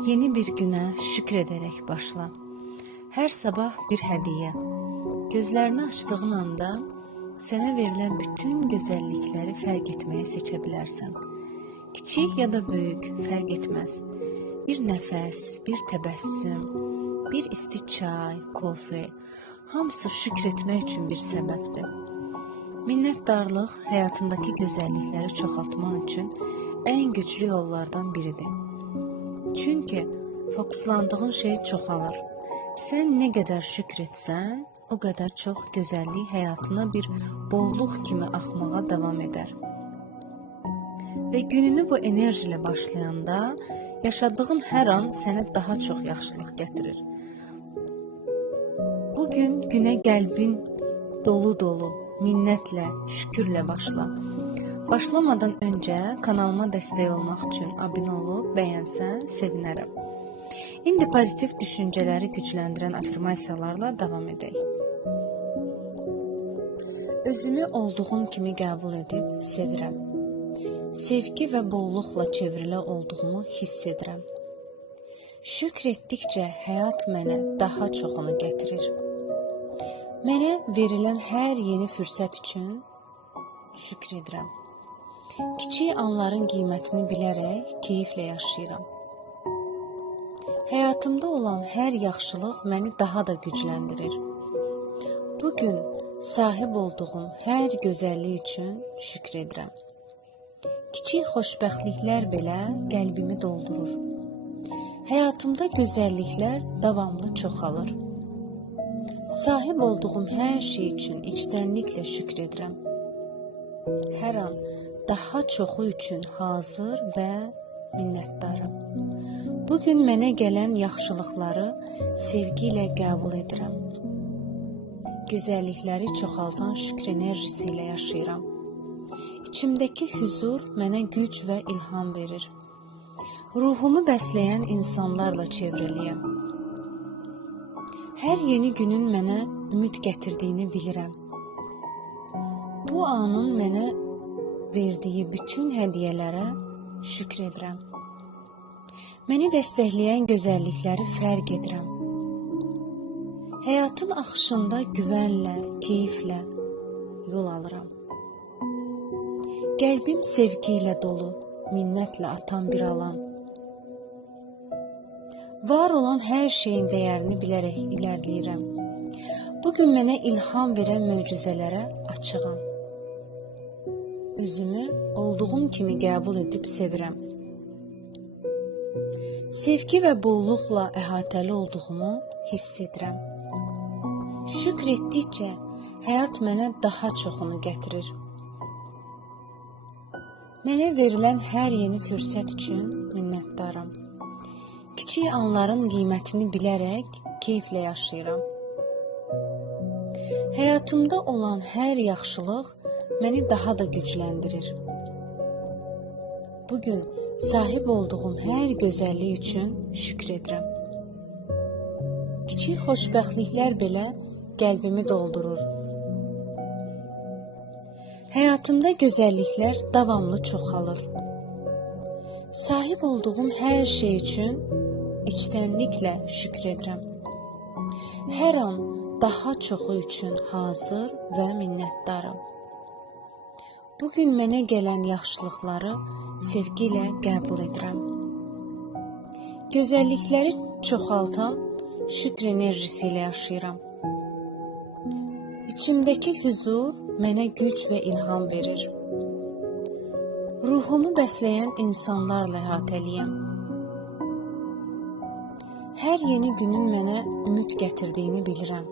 Yeni bir günə şükr edərək başla. Hər sabah bir hədiyyə. Gözlərini açdığın anda sənə verilən bütün gözəllikləri fərq etməyi seçə bilərsən. Kiçik ya da böyük fərq etməz. Bir nəfəs, bir təbəssüm, bir isti çay, kofe, hamısı şükr etmək üçün bir səbəbdir. Minnətdarlıq həyatındakı gözəllikləri çoxaltman üçün ən güclü yollardan biridir. Çünki fokuslandığın şey çoxalır. Sən nə qədər şükr etsən, o qədər çox gözəllik həyatına bir bolluq kimi axmağa davam edər. Və gününü bu enerji ilə başlayanda, yaşadığın hər an sənə daha çox yaxşılıq gətirir. Bugün günə qəlbin dolu-dolu, minnətlə, şükürlə başla. Başlamadan öncə kanalıma dəstək olmaq üçün abunə olub, bəyənsən, sevinərəm. İndi pozitiv düşüncələri gücləndirən afirmasiyalarla davam edək. Özümü olduğum kimi qəbul edib sevirəm. Sevgi və bolluqla çevrili olduğumu hiss edirəm. Şükr etdikcə həyat mənə daha çoxunu gətirir. Mənə verilən hər yeni fürsət üçün şükr edirəm. Kiçik anların qiymətini bilərək keyiflə yaşayıram. Həyatımda olan hər yaxşılıq məni daha da gücləndirir. Bugün sahib olduğum hər gözəllik üçün şükr edirəm. Kiçik xoşbəxtliklər belə qəlbimi doldurur. Həyatımda gözəlliklər davamlı çoxalır. Sahib olduğum hər şey üçün içtenliklə şükr edirəm. Hər an daha çoxu üçün hazır və minnətdarım. Bugün mənə gələn yaxşılıqları sevgi ilə qəbul edirəm. Gözəllikləri çoxaldan şükr enerjisi ilə yaşayıram. İçimdəki huzur mənə güc və ilham verir. Ruhumu bəsləyən insanlarla çevrəliyəm. Hər yeni günün mənə ümid gətirdiyini bilirəm. Bu anın mənə verdiyi bütün hədiyyələrə şükr edirəm. Məni dəstəkləyən gözəllikləri fərq edirəm. Həyatın axışında güvənlə, keyiflə yol alıram. Qəlbim sevgi ilə dolu, minnətlə atan bir alan. Var olan hər şeyin dəyərini bilərək ilərləyirəm. Bugün mənə ilham verən möcüzələrə açığam. Özümü olduğum kimi qəbul edib sevirəm. Sevgi və bolluqla əhatəli olduğumu hiss edirəm. Şükr etdikcə həyat mənə daha çoxunu gətirir. Mənə verilən hər yeni fürsət üçün minnətdaram. Kiçik anların qiymətini bilərək keyiflə yaşayıram. Həyatımda olan hər yaxşılıq məni daha da gücləndirir. Bugün sahib olduğum hər gözəllik üçün şükr edirəm. Kiçik xoşbəxtliklər belə qəlbimi doldurur. Həyatımda gözəlliklər davamlı çoxalır. Sahib olduğum hər şey üçün içtenliklə şükr edirəm. Hər an daha çoxu üçün hazır və minnətdarım. Bugün mənə gələn yaxşılıqları sevgi ilə qəbul edirəm. Gözəllikləri çoxaltan şükr enerjisi ilə yaşayıram. İçimdəki huzur mənə güc və ilham verir. Ruhumu bəsləyən insanlarla əhatəliyəm. Hər yeni günün mənə ümid gətirdiyini bilirəm.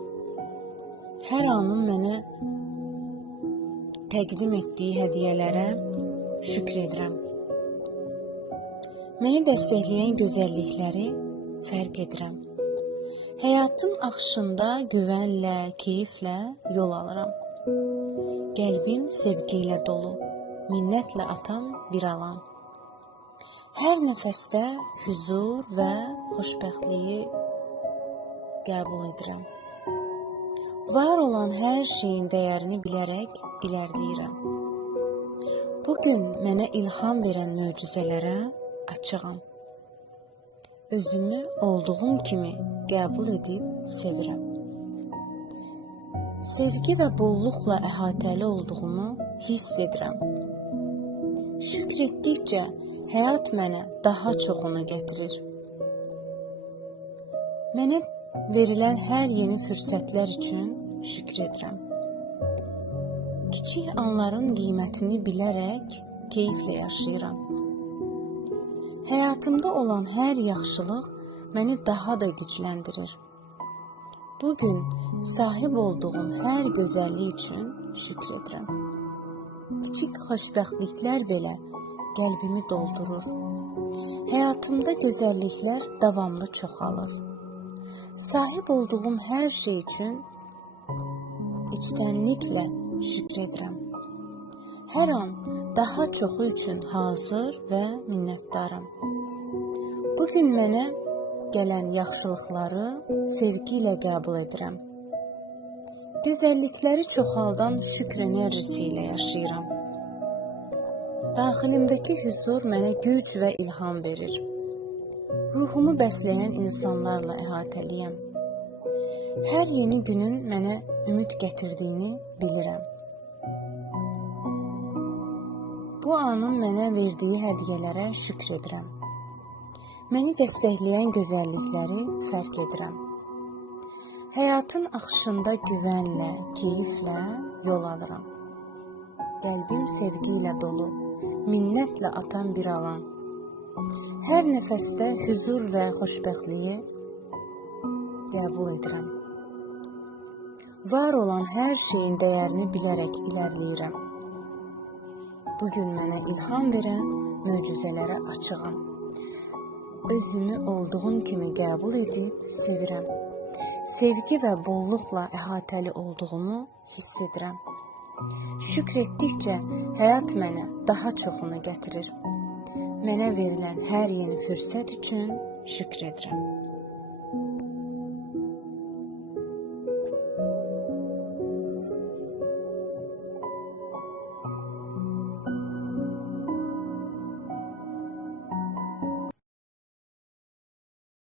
Hər anın mənə təqdim etdiyi hədiyyələrə şükr edirəm. Məni dəstəkləyən gözəllikləri fərq edirəm. Həyatın axışında güvənlə, keyiflə yol alıram. Qəlbim sevgi ilə dolu, minnətlə atan bir alan. Hər nəfəsdə huzur və xoşbəxtliyi qəbul edirəm. Var olan hər şeyin dəyərini bilərək ilərləyirəm. Bugün mənə ilham verən möcüzələrə açığam. Özümü olduğum kimi qəbul edib sevirəm. Sevgi və bolluqla əhatəli olduğumu hiss edirəm. Şükr etdikcə həyat mənə daha çoxunu gətirir. Mənə verilən hər yeni fürsətlər üçün şükr edirəm. Kiçik anların qiymətini bilərək keyiflə yaşayıram. Həyatımda olan hər yaxşılıq məni daha da gücləndirir. Bugün sahib olduğum hər gözəllik üçün şükr edirəm. Kiçik xoşbəxtliklər belə qəlbimi doldurur. Həyatımda gözəlliklər davamlı çoxalır. Sahib olduğum hər şey üçün içtenliklə şükr edirəm. Hər an daha çoxu üçün hazır və minnətdaram. Bugün mənə gələn yaxşılıqları sevgi ilə qəbul edirəm. Gözəllikləri çoxaldan şükr enerjisi ilə yaşayıram. Daxilimdəki huzur mənə güc və ilham verir. Ruhumu bəsləyən insanlarla əhatəliyəm. Hər yeni günün mənə ümid gətirdiyini bilirəm. Bu anın mənə verdiyi hədiyyələrə şükr edirəm. Məni dəstəkləyən gözəllikləri fərq edirəm. Həyatın axışında güvənlə, keyiflə yol alıram. Qəlbim sevgi ilə dolu, minnətlə atan bir alan. Hər nəfəsdə huzur və xoşbəxtliyi qəbul edirəm. Var olan hər şeyin dəyərini bilərək irəliləyirəm. Bugün mənə ilham verən möcüzələrə açığam. Özümü olduğum kimi qəbul edib sevirəm. Sevgi və bolluqla əhatəli olduğumu hiss edirəm. Şükr etdikcə həyat mənə daha çoxunu gətirir. Mənə verilən hər yeni fürsət üçün şükr edirəm.